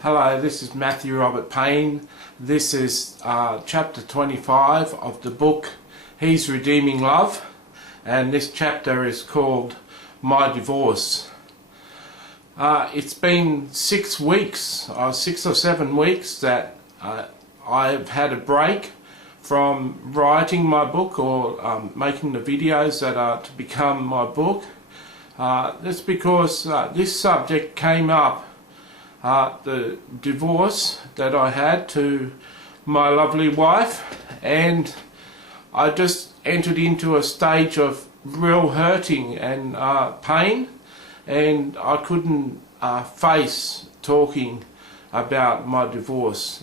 Hello, this is Matthew Robert Payne. This is chapter 25 of the book He's Redeeming Love, and this chapter is called My Divorce. It's been 6 weeks, 6 or 7 weeks that I've had a break from writing my book or making the videos that are to become my book. That's because this subject came up, the divorce that I had to my lovely wife, and I just entered into a stage of real hurting and pain, and I couldn't face talking about my divorce.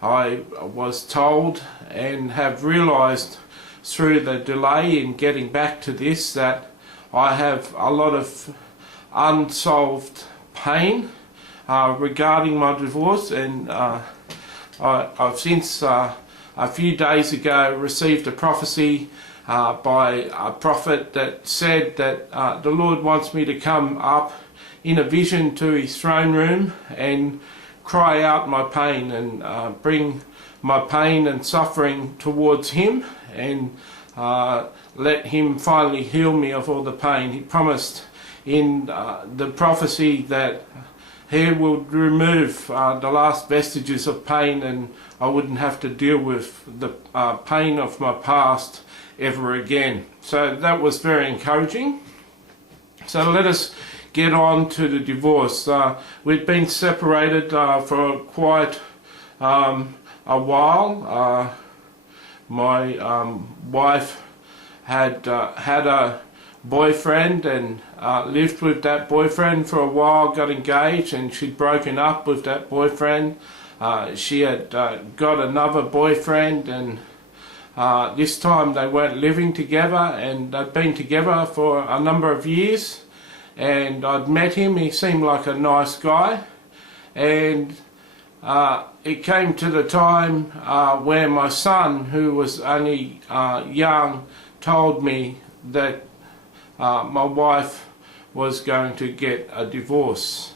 I was told and have realised through the delay in getting back to this that I have a lot of unsolved pain regarding my divorce, and I've since a few days ago received a prophecy by a prophet that said that the Lord wants me to come up in a vision to his throne room and cry out my pain and bring my pain and suffering towards him, and let him finally heal me of all the pain. He promised in the prophecy that he would remove the last vestiges of pain, and I wouldn't have to deal with the pain of my past ever again. So that was very encouraging. So let us get on to the divorce. We'd been separated for quite a while. My wife had had a boyfriend and lived with that boyfriend for a while, got engaged, and she'd broken up with that boyfriend. She had got another boyfriend, and this time they weren't living together, and they'd been together for a number of years, and I'd met him. He seemed like a nice guy, and it came to the time where my son, who was only young, told me that my wife was going to get a divorce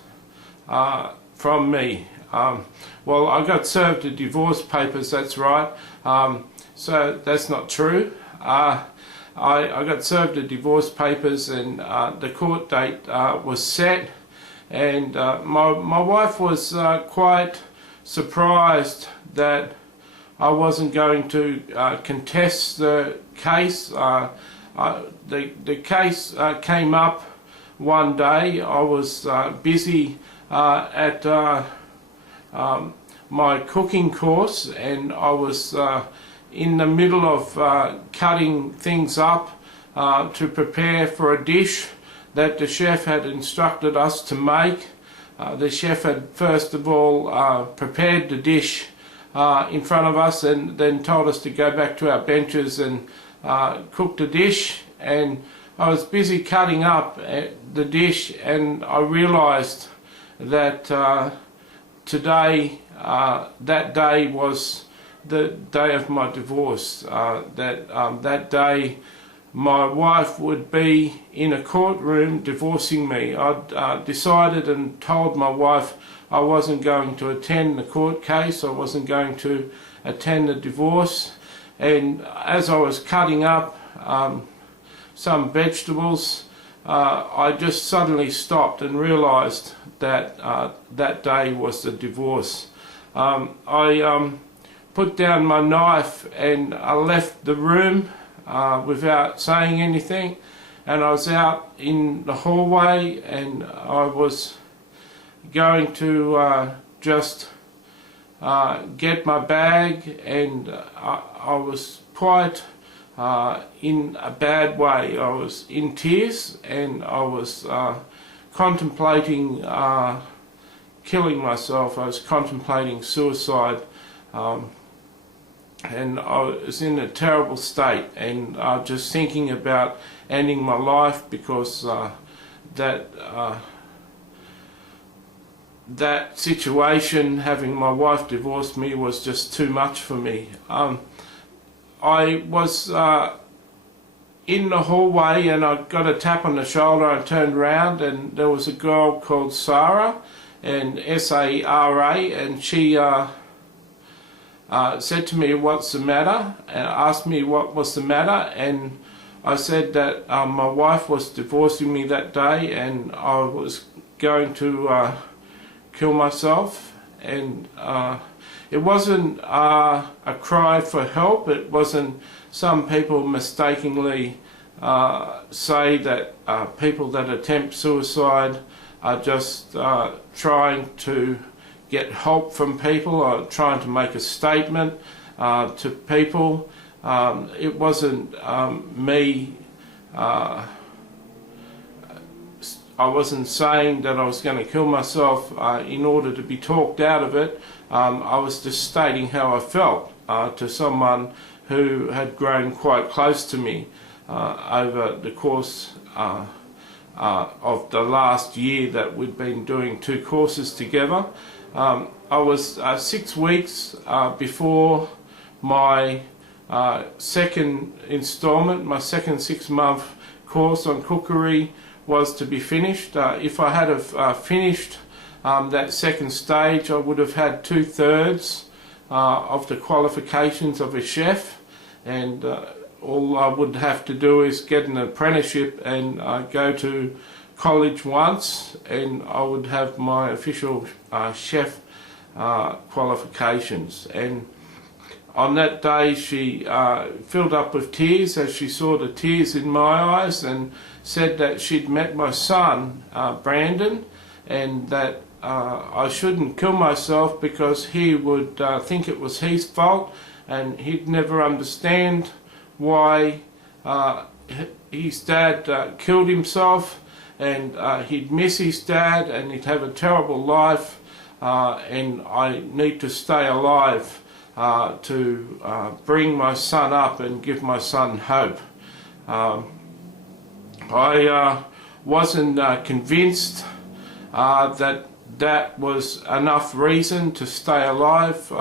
from me. Well, I got served the divorce papers, that's right. So that's not true. I got served the divorce papers, and the court date was set, and my wife was quite surprised that I wasn't going to contest the case. The case came up one day. I was busy at my cooking course, and I was in the middle of cutting things up to prepare for a dish that the chef had instructed us to make. The chef had first of all prepared the dish in front of us, and then told us to go back to our benches and cook the dish. And I was busy cutting up the dish, and I realised that today, that day was the day of my divorce. That day my wife would be in a courtroom divorcing me. I'd decided and told my wife I wasn't going to attend the court case, I wasn't going to attend the divorce. And as I was cutting up some vegetables, I just suddenly stopped and realised that that day was the divorce. I put down my knife and I left the room without saying anything, and I was out in the hallway, and I was going to just get my bag, and I was quite in a bad way. I was in tears, and I was contemplating killing myself. I was contemplating suicide, and I was in a terrible state, and just thinking about ending my life, because that situation, having my wife divorce me, was just too much for me. I was in the hallway, and I got a tap on the shoulder. I turned around, and there was a girl called Sarah, and Sara, and she said to me, "What's the matter?" and asked me what was the matter, and I said that my wife was divorcing me that day and I was going to kill myself. And it wasn't a cry for help. It wasn't. Some people mistakenly say that people that attempt suicide are just trying to get help from people or trying to make a statement to people. It wasn't me. I wasn't saying that I was going to kill myself in order to be talked out of it. I was just stating how I felt to someone who had grown quite close to me over the course of the last year that we'd been doing 2 courses together. I was 6 weeks before my second installment, my second 6-month course on cookery was to be finished. If I had have finished that second stage, I would have had 2/3 of the qualifications of a chef, and all I would have to do is get an apprenticeship and go to college once, and I would have my official chef qualifications. And on that day she filled up with tears as she saw the tears in my eyes, and said that she'd met my son Brandon, and that I shouldn't kill myself because he would think it was his fault, and he'd never understand why his dad killed himself, and he'd miss his dad and he'd have a terrible life, and I need to stay alive to bring my son up and give my son hope. I wasn't convinced that that was enough reason to stay alive.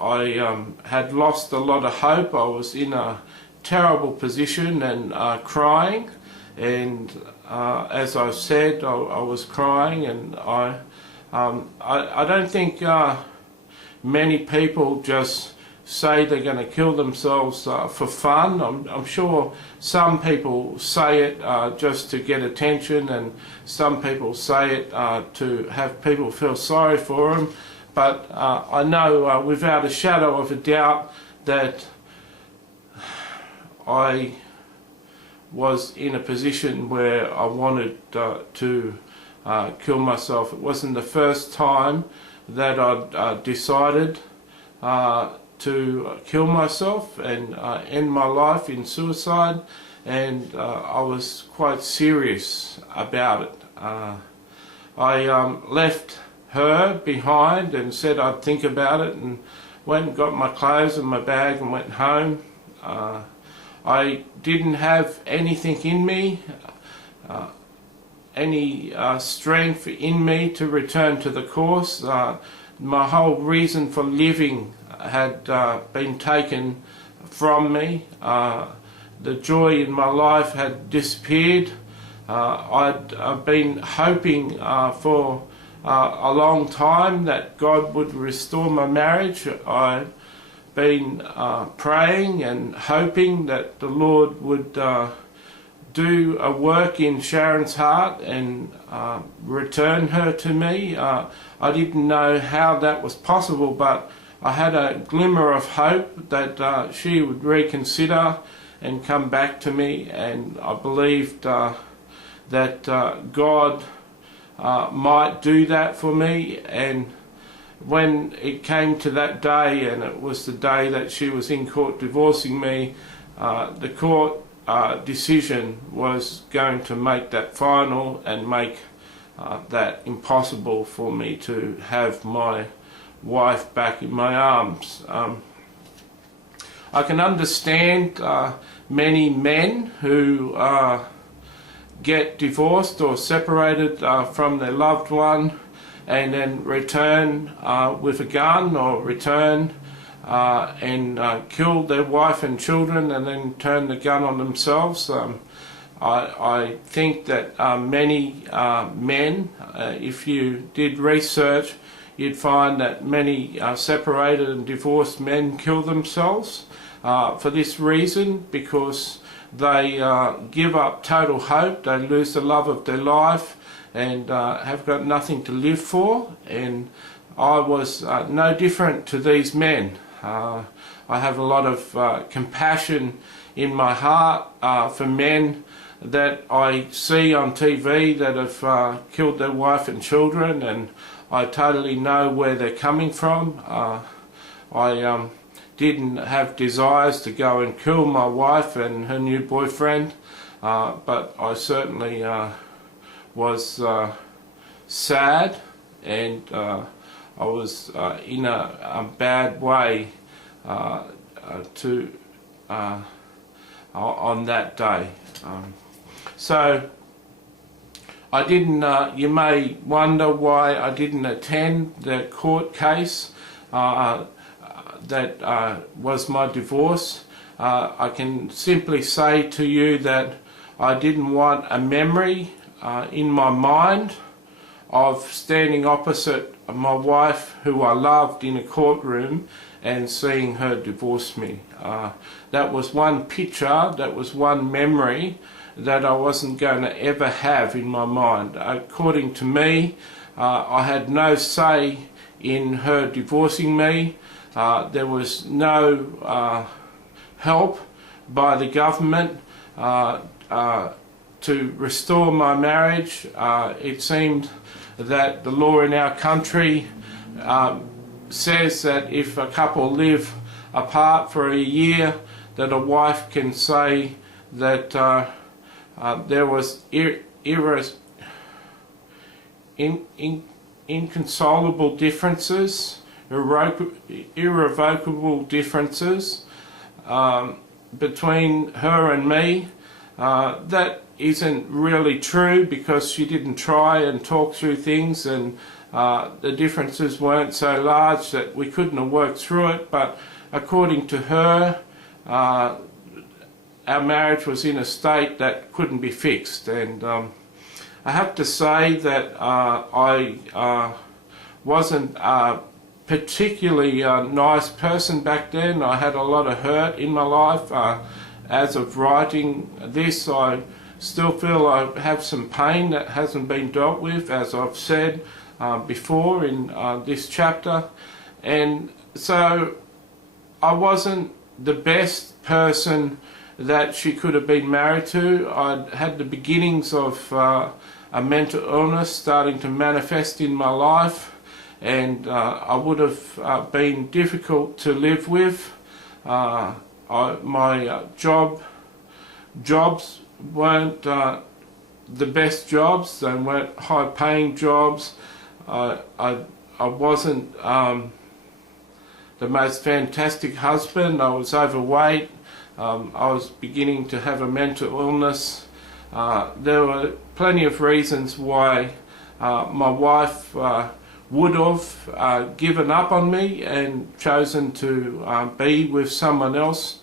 I had lost a lot of hope. I was in a terrible position and crying, and as I said, I was crying, and I don't think many people just say they're going to kill themselves for fun. I'm sure some people say it just to get attention, and some people say it to have people feel sorry for them. But I know without a shadow of a doubt that I was in a position where I wanted to kill myself. It wasn't the first time that I'd decided to kill myself and end my life in suicide, and I was quite serious about it. I left her behind and said I'd think about it, and went and got my clothes and my bag and went home. I didn't have anything in me, any strength in me to return to the course. My whole reason for living had been taken from me. The joy in my life had disappeared. I'd been hoping for a long time that God would restore my marriage. I'd been praying and hoping that the Lord would do a work in Sharon's heart and return her to me. I didn't know how that was possible, but I had a glimmer of hope that she would reconsider and come back to me, and I believed that God might do that for me. And when it came to that day, and it was the day that she was in court divorcing me, the court decision was going to make that final and make that impossible for me to have my wife back in my arms. I can understand many men who get divorced or separated from their loved one and then return with a gun, or return and kill their wife and children and then turn the gun on themselves. I think that many men, if you did research, you'd find that many separated and divorced men kill themselves for this reason, because they give up total hope, they lose the love of their life, and have got nothing to live for. And I was no different to these men. I have a lot of compassion in my heart for men that I see on TV that have killed their wife and children, and I totally know where they're coming from. I didn't have desires to go and kill my wife and her new boyfriend, but I certainly was sad, and I was in a bad way on that day. So I didn't, you may wonder why I didn't attend the court case that was my divorce. I can simply say to you that I didn't want a memory in my mind of standing opposite my wife, who I loved, in a courtroom and seeing her divorce me. That was one picture, that was one memory that I wasn't going to ever have in my mind. According to me, I had no say in her divorcing me. There was no help by the government to restore my marriage. It seemed that the law in our country says that if a couple live apart for a year, that a wife can say that there was inconsolable differences, irrevocable differences between her and me. That isn't really true, because she didn't try and talk through things, and the differences weren't so large that we couldn't have worked through it. But according to her, our marriage was in a state that couldn't be fixed. And I have to say that I wasn't a particularly nice person back then. I had a lot of hurt in my life. As of writing this, I still feel I have some pain that hasn't been dealt with, as I've said before in this chapter. And so I wasn't the best person that she could have been married to. I'd had the beginnings of a mental illness starting to manifest in my life, and I would have been difficult to live with. My jobs weren't the best jobs. They weren't high-paying jobs. I wasn't the most fantastic husband. I was overweight. I was beginning to have a mental illness. There were plenty of reasons why my wife would have given up on me and chosen to be with someone else.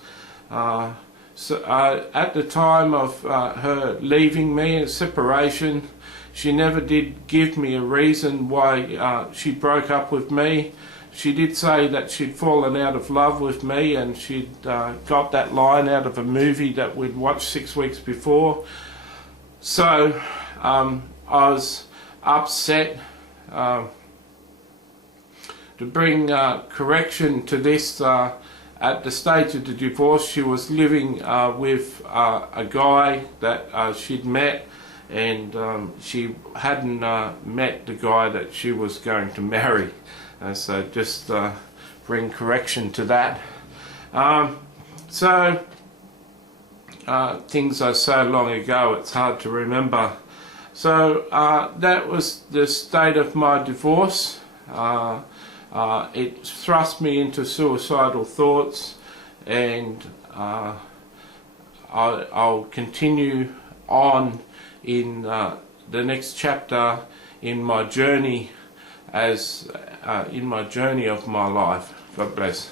So at the time of her leaving me, a separation, she never did give me a reason why she broke up with me. She did say that she'd fallen out of love with me, and she'd got that line out of a movie that we'd watched 6 weeks before. So I was upset. To bring correction to this, at the stage of the divorce, she was living with a guy that she'd met, and she hadn't met the guy that she was going to marry. So just bring correction to that. Things are so long ago, it's hard to remember. So that was the state of my divorce. It thrust me into suicidal thoughts, and I'll continue on in the next chapter in my journey of my life. God bless.